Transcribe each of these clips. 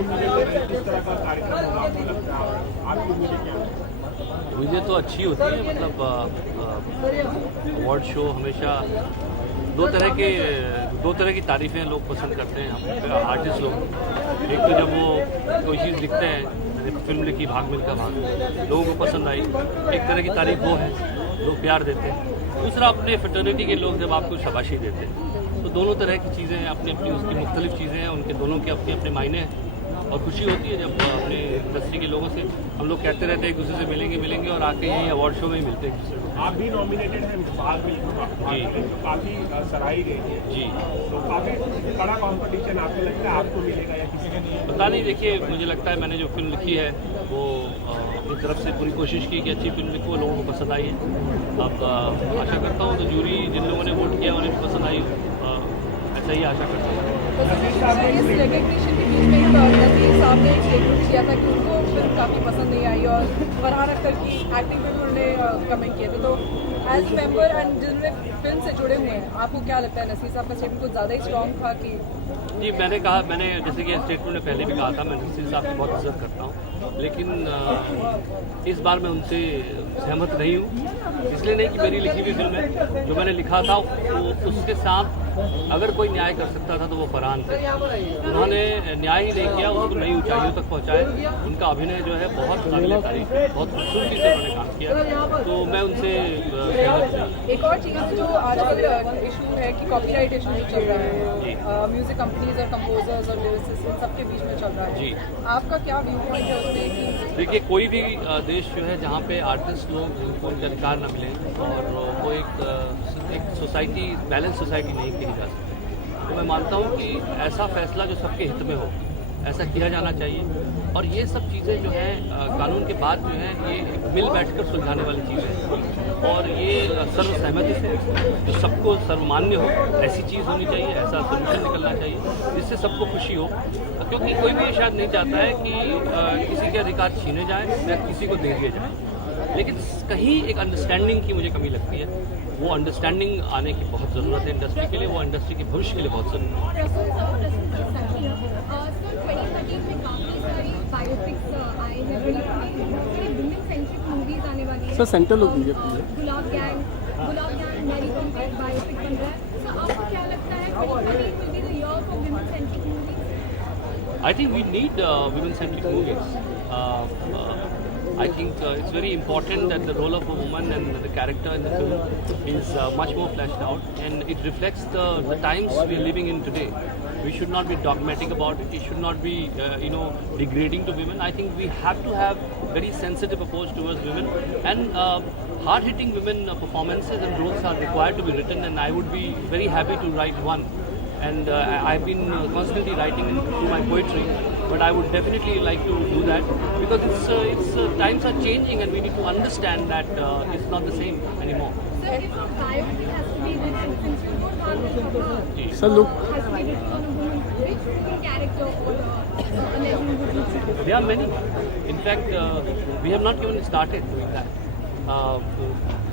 उम्मीदें ले रहे हैं, किस तरह का कार्यक्रम होगा आपको लगता है, आपकी उम्मीदें क्या है? मुझे तो अच्छी होती है, मतलब अवार्ड शो हमेशा दो तरह की तारीफ़ें लोग पसंद करते हैं, हम आर्टिस्ट लोग। एक तो जब वो कोई चीज़ लिखते हैं, फिल्म लिखी भाग मिल्खा भाग, लोगों को पसंद आई, एक तरह की तारीफ वो है, लोग प्यार देते हैं। दूसरा, अपने फ्रेटर्निटी के लोग जब आपको शाबाशी देते हैं, तो दोनों तरह की चीज़ें अपनी अपनी उसकी मुख्तलिफ चीज़ें हैं, उनके दोनों के अपने अपने मायने हैं। और खुशी होती है जब अपने इंडस्ट्री के लोगों से हम लोग कहते रहते हैं एक दूसरे से मिलेंगे और आके यही अवार्ड शो में ही मिलते हैं एक दूसरे को। आप भी नॉमिनेटेड हैं भाग मिल्खा भाग, जो काफ़ी सराही गई है जी, तो काफ़ी कड़ा कंपटीशन आपको लगता है आपको मिलेगा या किसी का नहीं? पता नहीं, देखिए मुझे लगता है मैंने जो फिल्म लिखी है वो अपनी तरफ से पूरी कोशिश की कि अच्छी फिल्म लिखूँ, लोगों को पसंद आई है। अब आशा करता हूँ तो जूरी जिन लोगों ने वोट किया उन्हें भी पसंद आई, ऐसा ही आशा करता हूँ। इस रिकग्निशन के बीच में नज़ीर साहब ने एक स्टेटमेंट किया था कि उनको फिल्म काफ़ी पसंद नहीं आई और फरहान अख्तर की एक्टिंग पे भी उन्होंने कमेंट किए थे। तो एज मेंबर एंड जिनमें फिल्म से जुड़े हुए हैं, आपको क्या लगता है नज़ीर साहब का स्टेटमेंट कुछ ज़्यादा ही स्ट्रॉन्ग था कि? जी, मैंने जैसे कि स्टेटमेंट में पहले भी कहा था, मैं नसीर साहब की बहुत इज्जत करता हूँ, लेकिन इस बार मैं उनसे सहमत नहीं हूँ। इसलिए नहीं कि मेरी लिखी हुई फिल्म है, जो मैंने लिखा था वो उसके साथ अगर कोई न्याय कर सकता था तो वो फरहान थे। उन्होंने न्याय ही नहीं किया, उसको नई ऊंचाइयों तक पहुँचाए। उनका अभिनय जो है बहुत काबिल तारीफ है, बहुत खूबसूरती से उन्होंने काम किया, तो मैं उनसे सहमत नहीं। एक और चीज़ जो आजकल इशू है कि कॉपीराइट इशू जो चल रहा है म्यूजिक कंपनीज और कंपोजर्स और लिरिसिस्ट इन सबके बीच में चल रहा है जी, आपका क्या व्यू पॉइंट है उसमें? कि देखिए, कोई भी देश जो है जहाँ पे आर्टिस्ट लोग उनको अधिकार न मिले और वो एक सोसाइटी बैलेंस सोसाइटी नहीं कही जा सकती, तो मैं मानता हूँ कि ऐसा फैसला जो सबके हित में हो ऐसा किया जाना चाहिए। और ये सब चीज़ें जो हैं कानून के बाद जो है ये मिल बैठकर सुलझाने वाली चीज़ें हैं, और ये सर्वसहमति से जो सबको सर्वमान्य हो ऐसी चीज़ होनी चाहिए, ऐसा सोल्यूशन निकलना चाहिए जिससे सबको खुशी हो। क्योंकि कोई भी ये शायद नहीं चाहता है कि किसी के अधिकार छीने जाए या किसी को दे दिए जाए, लेकिन कहीं एक अंडरस्टैंडिंग की मुझे कमी लगती है। वो अंडरस्टैंडिंग आने की बहुत ज़रूरत है इंडस्ट्री के लिए, वो इंडस्ट्री के भविष्य के लिए बहुत ज़रूरी है। सर सेंटर लोग गुलाब गैंग मैरी कॉम का बायोपिक बन रहा है, तो आपको क्या लगता है 2013 will be the year for women centric movies? I think we need women-centric movies. I think it's very important that the role of a woman and the character in the film is much more fleshed out, and it reflects the times we are living in today. We should not be dogmatic about it. It should not be, degrading to women. I think we have to have very sensitive approach towards women, and hard-hitting women performances and roles are required to be written, and I would be very happy to write one. And I've been constantly writing through my poetry, but I would definitely like to do that because it's times are changing and we need to understand that it's not the same anymore. So if a biopic has to be written, since you wrote one of her, Sir, look. has to be written on a woman, which women character or a legend would you choose? There are many. In fact, we have not even started doing that.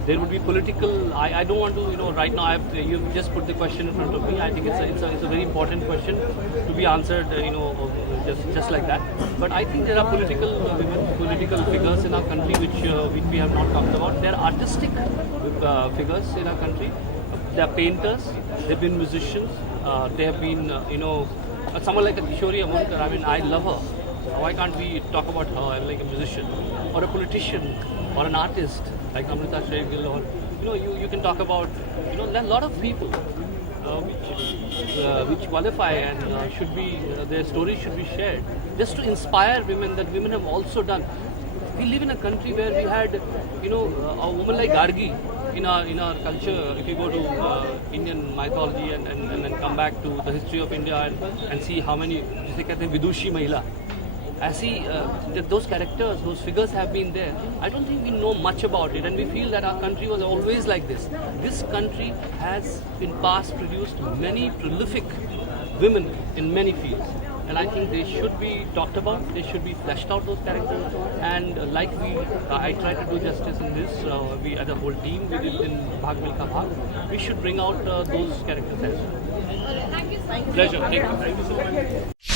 There would be political. I don't want to, right now. You've just put the question in front of me. I think it's a very important question to be answered, just like that. But I think there are political women, political figures in our country which we have not talked about. There are artistic figures in our country. They are painters. They've been musicians. They have been, someone like a Kishori Amonkar. I mean, I love her. Why can't we talk about her like a musician or a politician or an artist like Amrita Shergill, or you can talk about a lot of people which qualify and should be their stories should be shared just to inspire women that women have also done. We live in a country where we had a woman like Gargi in our culture. If you go to Indian mythology and then come back to the history of India and see how many जिसे कहते हैं विदुषी महिला, ऐसी those characters, those figures have been there. I don't think we know much about it, and we feel that our country was always like this. This country has in past produced many prolific women in many fields, and I think they should be talked about. They should be fleshed out, those characters, and I try to do justice in this. We as a whole team, we did in Bhag Milkha Bhag. We should bring out those characters as well. Thank you so much. Pleasure. Thank you so much.